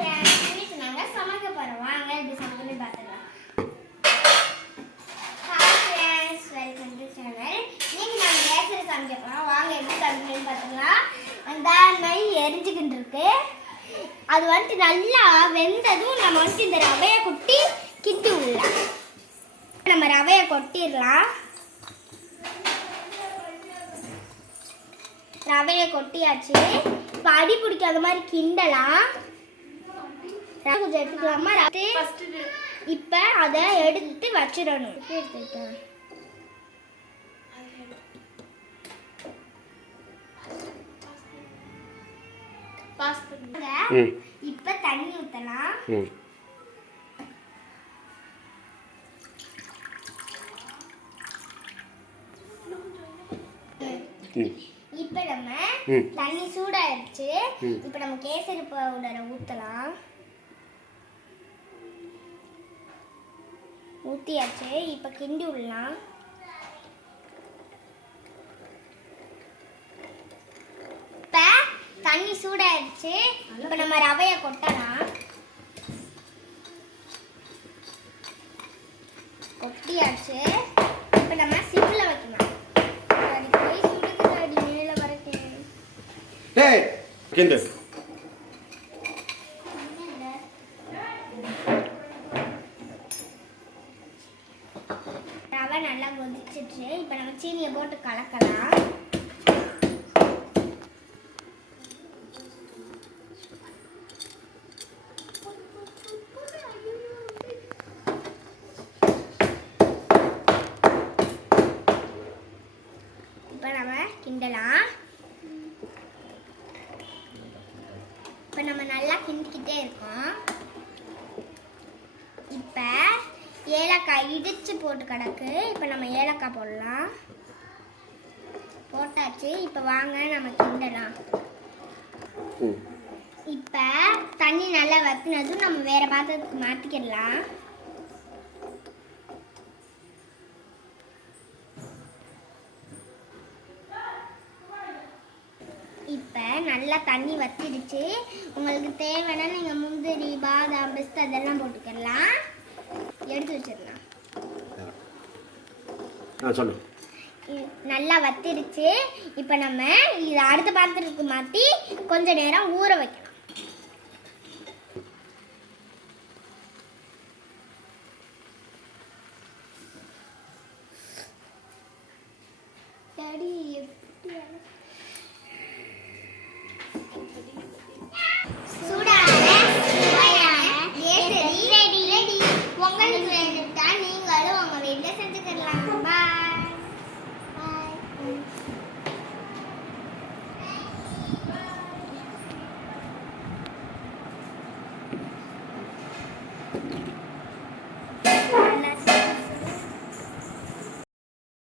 இன்னைக்கு நாங்க சமைக்க போறோம். வாங்க எப்படி சமைக்கணும்னு பார்த்துக்கலாம். Hi friends, welcome to channel. இன்னைக்கு நாங்க கேசரி சமைக்க போறோம். வாங்க எப்படி சமைக்கணும்னு பார்த்துக்கலாம். அந்த நெய் எரிஞ்சுக்கிட்டு இருக்கு. அது வந்துட்டு நல்லா வெந்ததும் நம்ம வந்துட்டு இந்த ரவையை கொட்டி கிட்டி விடலாம். நம்ம ரவையை கொட்டிடலாம். ரவையை கொட்டியாச்சு. இப்போ அடி பிடிக்காத மாதிரி கிண்டலாம். கொஞ்சம் எடுத்துக்கலாமா? இப்போ அதை எடுத்து வச்சிடணும். இப்போ தண்ணி ஊற்றலாம். இப்போ நம்ம தண்ணி சூடாயிருச்சு. இப்போ நம்ம கேசரி பவுடரை ஊற்றலாம். ஊற்றியாச்சு. இப்போ கிண்டி விடலாம். இப்போ தண்ணி சூடாயிருச்சு. இப்போ நம்ம ரவையை கொட்டலாம். கொட்டியாச்சு. இப்போ நம்ம சிம்மில் வைக்கணும். ரவை நல்லா கொதிச்சிட்டு இப்போ நம்ம சீனியை போட்டு கலக்கலாம். இப்போ நம்ம கிண்டலாம். இப்போ நம்ம நல்லா கிண்டிக்கிட்டே இருக்கோம். இப்போ ஏலக்காய் இடித்து போட்டு கிடக்கு. இப்போ நம்ம ஏலக்காய் போடலாம். போட்டாச்சு. இப்போ வாங்க நம்ம கிண்டலாம். இப்போ தண்ணி நல்லா வற்றினதும் நம்ம வேறு பாத்திரத்துக்கு மாற்றிக்கிடலாம். இப்போ நல்லா தண்ணி வற்றிடுச்சு. உங்களுக்கு தேவைன்னா நீங்கள் முந்திரி, பாதாம், பிஸ்தா அதெல்லாம் போட்டுக்கலாம். எடுத்து வச்சிடலாம். நல்லா வற்றிடுச்சு. இப்போ நம்ம இதை அடுத்த பாத்திரத்துக்கு மாற்றி கொஞ்ச நேரம் ஊற வைக்கலாம். நீங்களும் உங்க வீட்டுல செஞ்சுக்கலாம். பாய்.